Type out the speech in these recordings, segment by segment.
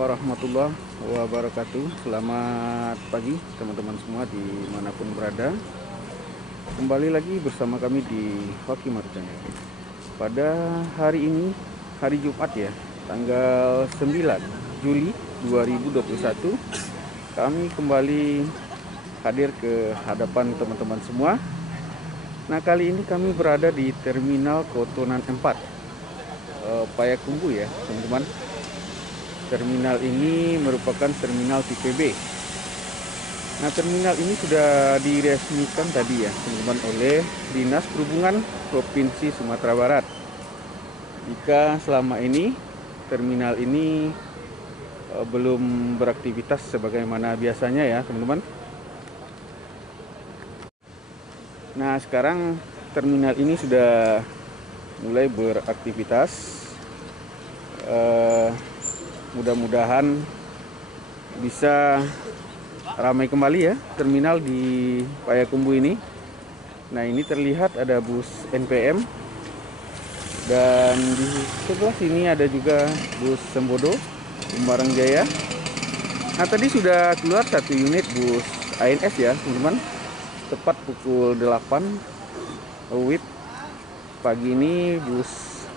warahmatullahi wabarakatuh. Selamat pagi teman-teman semua dimanapun berada. Kembali lagi bersama kami di Hoki Marjana. Pada hari ini, hari Jumat ya, tanggal 9 Juli 2021, kami kembali hadir ke hadapan teman-teman semua. Nah, kali ini kami berada di Terminal Kotonan 4 Payakumbuh ya teman-teman. Terminal ini merupakan terminal tipe B. Nah, terminal ini sudah diresmikan tadi ya teman-teman oleh Dinas Perhubungan Provinsi Sumatera Barat. Jika selama ini terminal ini belum beraktivitas sebagaimana biasanya ya teman-teman. Nah, sekarang terminal ini sudah mulai beraktivitas. Mudah-mudahan bisa ramai kembali ya terminal di Payakumbuh ini. Nah, ini terlihat ada bus NPM dan di sebelah sini ada juga bus Sembodo Umbarang Jaya. Nah, tadi sudah keluar satu unit bus ANS ya teman-teman, tepat pukul 8 WIB pagi ini bus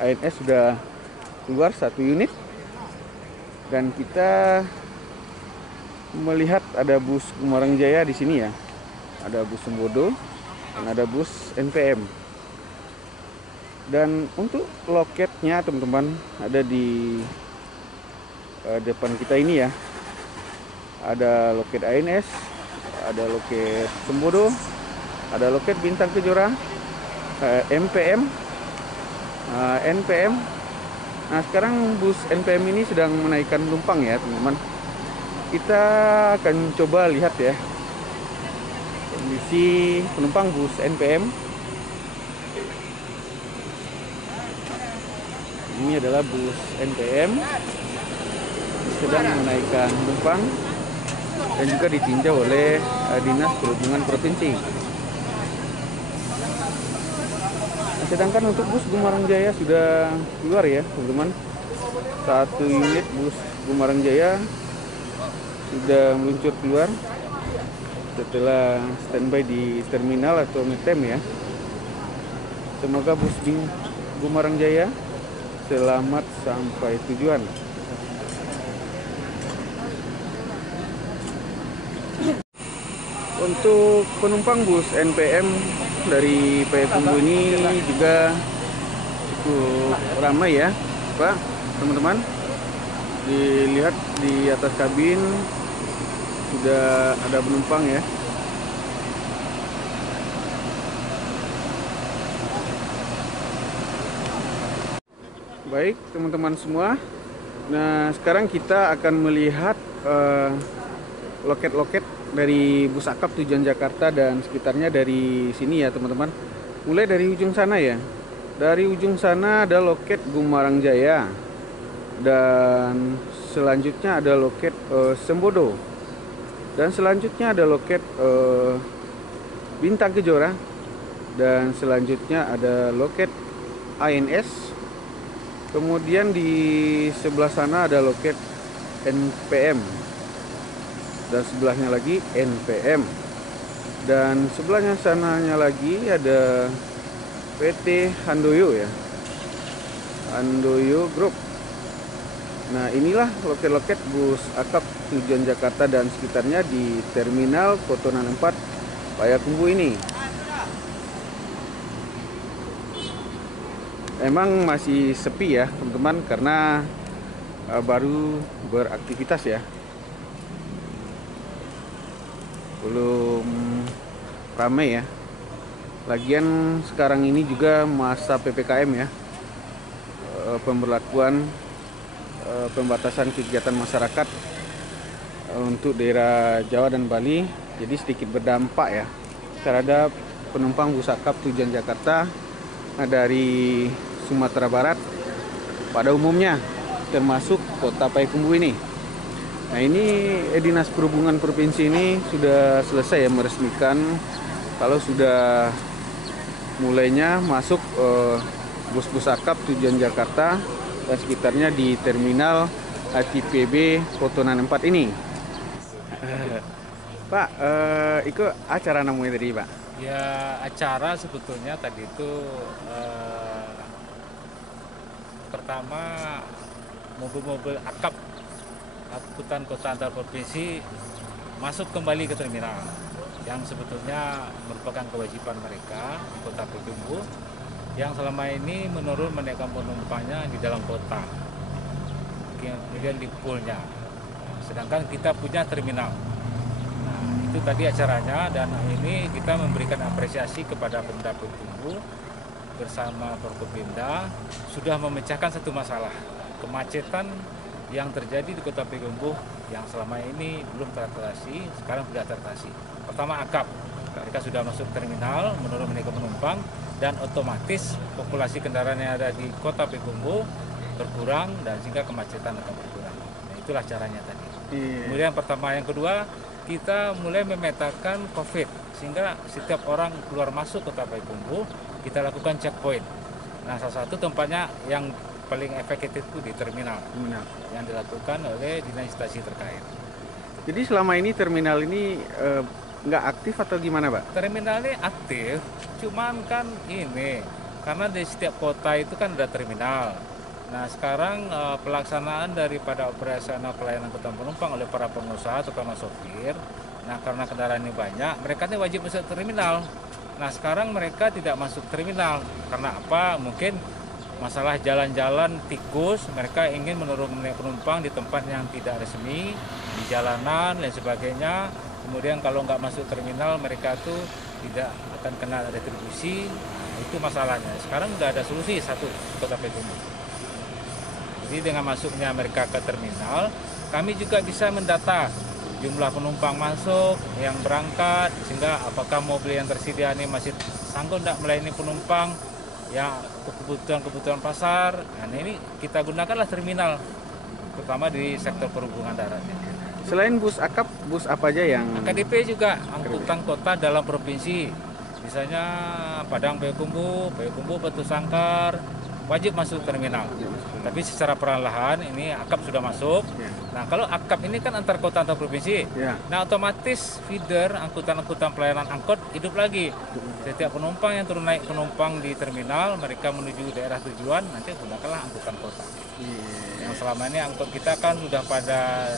ANS sudah keluar satu unit. Dan kita melihat ada bus Gumarang Jaya di sini ya. Ada bus Sembodo dan ada bus NPM. Dan untuk loketnya teman-teman ada di depan kita ini ya. Ada loket ANS, ada loket Sembodo, ada loket Bintang Kejora, MPM, NPM. Nah, sekarang bus NPM ini sedang menaikkan penumpang ya teman-teman. Kita akan coba lihat ya kondisi penumpang bus NPM. Ini adalah bus NPM sedang menaikkan penumpang dan juga ditinjau oleh Dinas Perhubungan Provinsi. Sedangkan untuk bus Gumarang Jaya sudah keluar ya teman-teman. Satu unit bus Gumarang Jaya sudah meluncur keluar setelah standby di terminal atau ngetem ya. Semoga bus Gumarang Jaya selamat sampai tujuan. Untuk penumpang bus NPM dari Payakumbuh ini juga cukup ramai ya Pak, teman-teman. Dilihat di atas kabin sudah ada penumpang ya. Baik teman-teman semua. Nah, sekarang kita akan melihat loket-loket dari bus akap tujuan Jakarta dan sekitarnya dari sini ya teman-teman. Mulai dari ujung sana ya. Dari ujung sana ada loket Gumarang Jaya. Dan selanjutnya ada loket Sembodo. Dan selanjutnya ada loket Bintang Kejora. Dan selanjutnya ada loket ANS. Kemudian di sebelah sana ada loket NPM. Dan sebelahnya lagi NPM. Dan sebelahnya sananya lagi ada PT Handoyo ya. Handoyo Group. Nah, inilah loket-loket bus akap tujuan Jakarta dan sekitarnya di Terminal Kotonan 4 Payakumbuh ini. Emang masih sepi ya teman-teman karena baru beraktivitas ya. Belum ramai ya. Lagian sekarang ini juga masa PPKM ya. Pemberlakuan pembatasan kegiatan masyarakat untuk daerah Jawa dan Bali, jadi sedikit berdampak ya terhadap penumpang bus akap tujuan Jakarta dari Sumatera Barat pada umumnya, termasuk kota Payakumbuh ini. Nah, ini Dinas Perhubungan Provinsi ini sudah selesai ya meresmikan kalau sudah mulainya masuk bus-bus akap tujuan Jakarta dan sekitarnya di Terminal HTPB Kotonan 4 ini. Pak, itu acara namanya tadi, Pak? Ya, acara sebetulnya tadi itu pertama mobil-mobil akap angkutan kota antar provinsi masuk kembali ke terminal yang sebetulnya merupakan kewajiban mereka Kota Payakumbuh yang selama ini menurun menaikkan penumpangnya di dalam kota, kemudian di poolnya, sedangkan kita punya terminal. Nah, itu tadi acaranya, dan ini kita memberikan apresiasi kepada Pemda Payakumbuh bersama Forkopimda sudah memecahkan satu masalah kemacetan yang terjadi di Kota Payakumbuh yang selama ini belum teratasi, sekarang sudah teratasi. Pertama, akap, mereka sudah masuk terminal, menurun menaikkan penumpang, dan otomatis populasi kendaraan yang ada di Kota Payakumbuh berkurang, dan sehingga kemacetan akan berkurang. Nah, itulah caranya tadi. Kemudian pertama, yang kedua, kita mulai memetakan COVID, sehingga setiap orang keluar masuk Kota Payakumbuh kita lakukan checkpoint. Nah, salah satu tempatnya yang paling efektif itu di terminal yang dilakukan oleh dinas instansi terkait. Jadi selama ini terminal ini nggak aktif atau gimana, Pak? Terminal ini aktif, cuman kan ini karena di setiap kota itu kan ada terminal. Nah, sekarang pelaksanaan daripada operasional pelayanan angkutan penumpang oleh para pengusaha terutama sopir. Nah, karena kendaraan ini banyak, mereka ini wajib masuk terminal. Nah, sekarang mereka tidak masuk terminal karena apa? Mungkin masalah jalan-jalan tikus, mereka ingin menurunkan penumpang di tempat yang tidak resmi, di jalanan dan sebagainya. Kemudian kalau nggak masuk terminal, mereka tuh tidak akan kena retribusi. Nah, itu masalahnya. Sekarang udah ada solusi satu di Kota Payakumbuh. Jadi dengan masuknya mereka ke terminal, kami juga bisa mendata jumlah penumpang masuk yang berangkat, sehingga apakah mobil yang tersedia ini masih sanggup tidak melayani penumpang ya kebutuhan pasar. Nah, ini kita gunakanlah terminal, terutama di sektor perhubungan darat. Selain bus akap, bus apa aja yang KDP juga angkutan kota dalam provinsi, misalnya Padang Payakumbuh, Payakumbuh Batu Sangkar, wajib masuk terminal. Tapi secara perlahan ini akap sudah masuk. Nah, kalau akap ini kan antar kota antar provinsi. Nah, otomatis feeder angkutan-angkutan pelayanan angkot hidup lagi. Setiap penumpang yang turun naik penumpang di terminal, mereka menuju daerah tujuan, nanti gunakanlah angkutan kota. Yang selama ini angkot kita kan sudah pada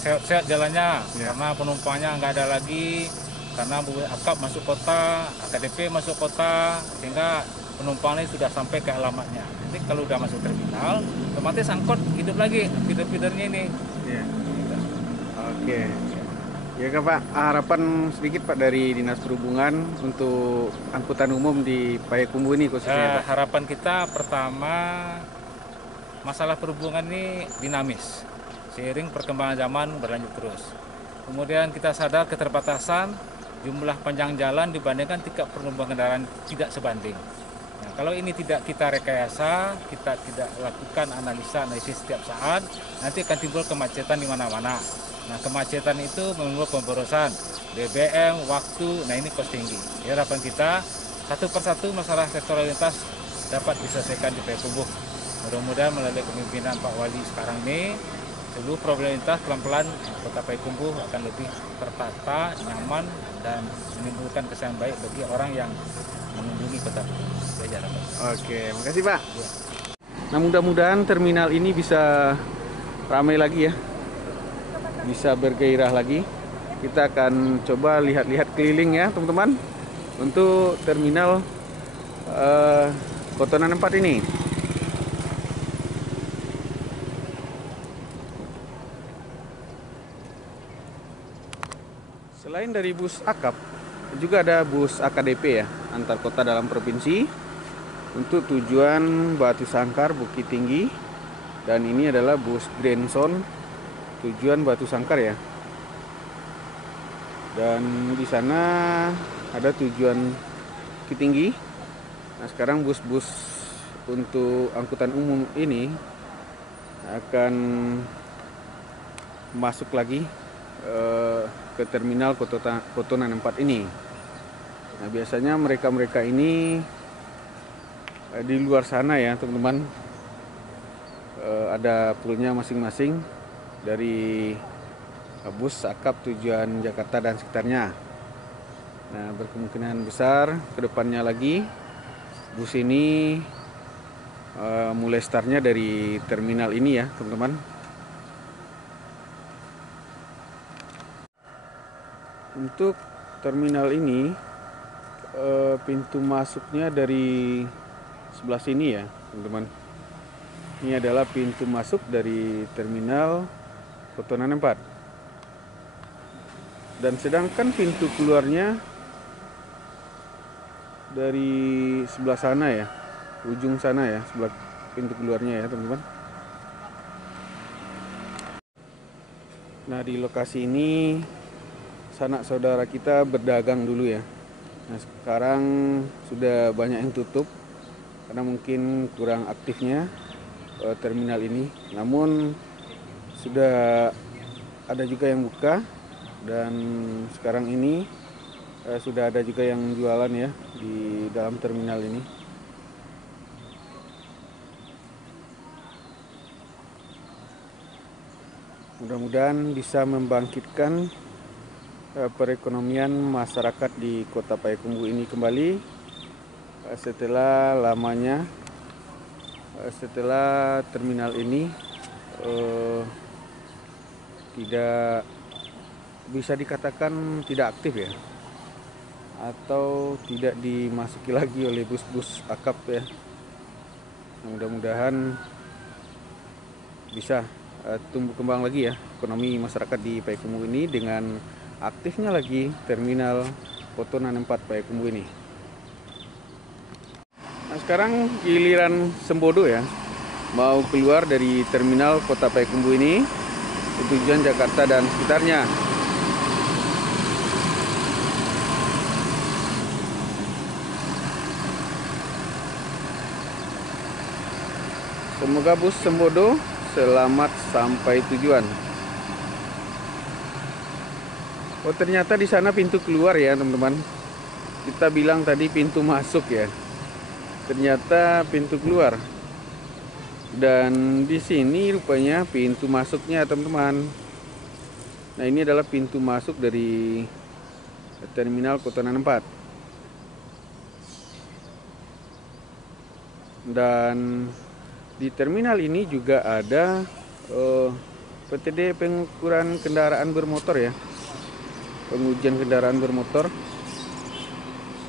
sehat-sehat jalannya, karena penumpangnya nggak ada lagi, karena akap masuk kota, AKDP masuk kota, sehingga penumpang ini sudah sampai ke alamatnya. Nanti kalau udah masuk terminal, otomatis angkot hidup lagi, feeder-feedernya ini. Oke. Ya kan, Pak, harapan sedikit Pak dari Dinas Perhubungan untuk angkutan umum di Payakumbuh ini khususnya, Pak. Harapan kita pertama, masalah perhubungan ini dinamis, seiring perkembangan zaman berlanjut terus. Kemudian kita sadar keterbatasan jumlah panjang jalan dibandingkan tingkat pertumbuhan kendaraan tidak sebanding. Nah, kalau ini tidak kita rekayasa, kita tidak lakukan analisis setiap saat, nanti akan timbul kemacetan di mana-mana. Nah, kemacetan itu menimbulkan pemborosan BBM, waktu, nah ini kos tinggi. Ya, harapan kita satu persatu masalah sektor lalu lintas dapat diselesaikan di Payakumbuh. Mudah-mudahan melalui kepemimpinan Pak Wali sekarang ini, seluruh problem lintas pelan-pelan Kota Payakumbuh akan lebih tertata, nyaman, dan menimbulkan kesan baik bagi orang yang mengunjungi Kota Payakumbuh. Oke, makasih Pak. Nah, mudah-mudahan terminal ini bisa ramai lagi ya, bisa bergairah lagi. Kita akan coba lihat-lihat keliling ya teman-teman untuk terminal Kotonan 4 ini. Selain dari bus akap, juga ada bus AKDP ya, antar kota dalam provinsi untuk tujuan Batu Sangkar, Bukit Tinggi, dan ini adalah bus Grandson tujuan Batu Sangkar ya. Dan di sana ada tujuan Bukit Tinggi. Nah, sekarang bus-bus untuk angkutan umum ini akan masuk lagi ke terminal Kotonan 4 ini. Nah, biasanya mereka-mereka ini di luar sana ya teman-teman, ada poolnya masing-masing dari bus akap tujuan Jakarta dan sekitarnya. Nah, berkemungkinan besar kedepannya lagi bus ini mulai startnya dari terminal ini ya teman-teman. Untuk terminal ini pintu masuknya dari sebelah sini ya teman-teman. Ini adalah pintu masuk dari terminal Kotonan 4. Dan sedangkan pintu keluarnya dari sebelah sana ya, ujung sana ya, sebelah pintu keluarnya ya teman-teman. Nah, di lokasi ini sanak saudara kita berdagang dulu ya. Nah, sekarang sudah banyak yang tutup karena mungkin kurang aktifnya terminal ini. Namun sudah ada juga yang buka, dan sekarang ini sudah ada juga yang jualan ya di dalam terminal ini. Mudah-mudahan bisa membangkitkan perekonomian masyarakat di Kota Payakumbuh ini kembali setelah lamanya setelah terminal ini tidak bisa dikatakan tidak aktif ya, atau tidak dimasuki lagi oleh bus-bus akap ya. Mudah-mudahan bisa tumbuh kembang lagi ya ekonomi masyarakat di Payakumbuh ini dengan aktifnya lagi terminal Kotonan 4 Payakumbuh ini. Nah, sekarang giliran Sembodo ya, mau keluar dari terminal Kota Payakumbuh ini tujuan Jakarta dan sekitarnya. Semoga bus Sembodo selamat sampai tujuan. Oh, ternyata di sana pintu keluar ya teman-teman. Kita bilang tadi pintu masuk ya. Ternyata pintu keluar. Dan di sini rupanya pintu masuknya teman-teman. Nah, ini adalah pintu masuk dari terminal Kotonan 4. Dan di terminal ini juga ada PTD pengukuran kendaraan bermotor ya. Pengujian kendaraan bermotor.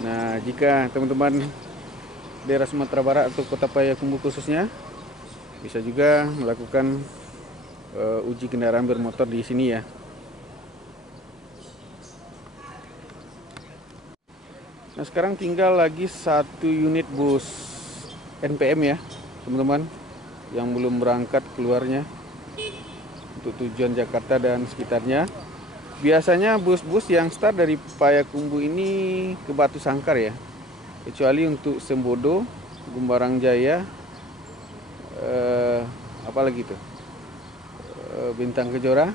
Nah, jika teman-teman daerah Sumatera Barat atau Kota Payakumbuh khususnya, bisa juga melakukan uji kendaraan bermotor di sini ya. Nah, sekarang tinggal lagi 1 unit bus NPM ya teman-teman, yang belum berangkat keluarnya untuk tujuan Jakarta dan sekitarnya. Biasanya bus-bus yang start dari Payakumbuh ini ke Batu Sangkar ya, kecuali untuk Sembodo, Gumbarang Jaya, apalagi itu Bintang Kejora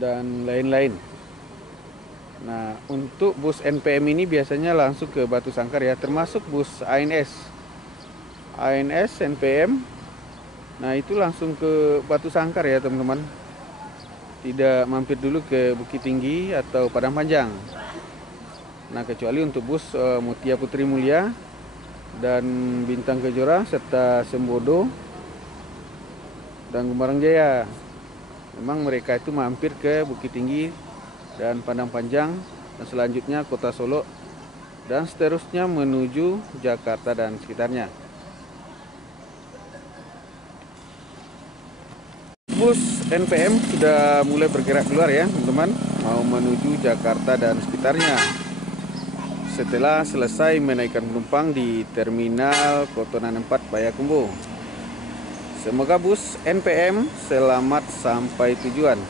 dan lain-lain. Nah, untuk bus NPM ini biasanya langsung ke Batu Sangkar ya, termasuk bus ANS NPM. Nah, itu langsung ke Batu Sangkar ya teman-teman, tidak mampir dulu ke Bukit Tinggi atau Padang Panjang. Nah, kecuali untuk bus Mutia Putri Mulia dan Bintang Kejora serta Sembodo dan Gumbarang Jaya, memang mereka itu mampir ke Bukit Tinggi dan Padang Panjang, dan selanjutnya Kota Solo, dan seterusnya menuju Jakarta dan sekitarnya. Bus NPM sudah mulai bergerak keluar ya teman-teman, mau menuju Jakarta dan sekitarnya setelah selesai menaikkan penumpang di terminal Kotonan 4 Payakumbuh. Semoga bus NPM selamat sampai tujuan.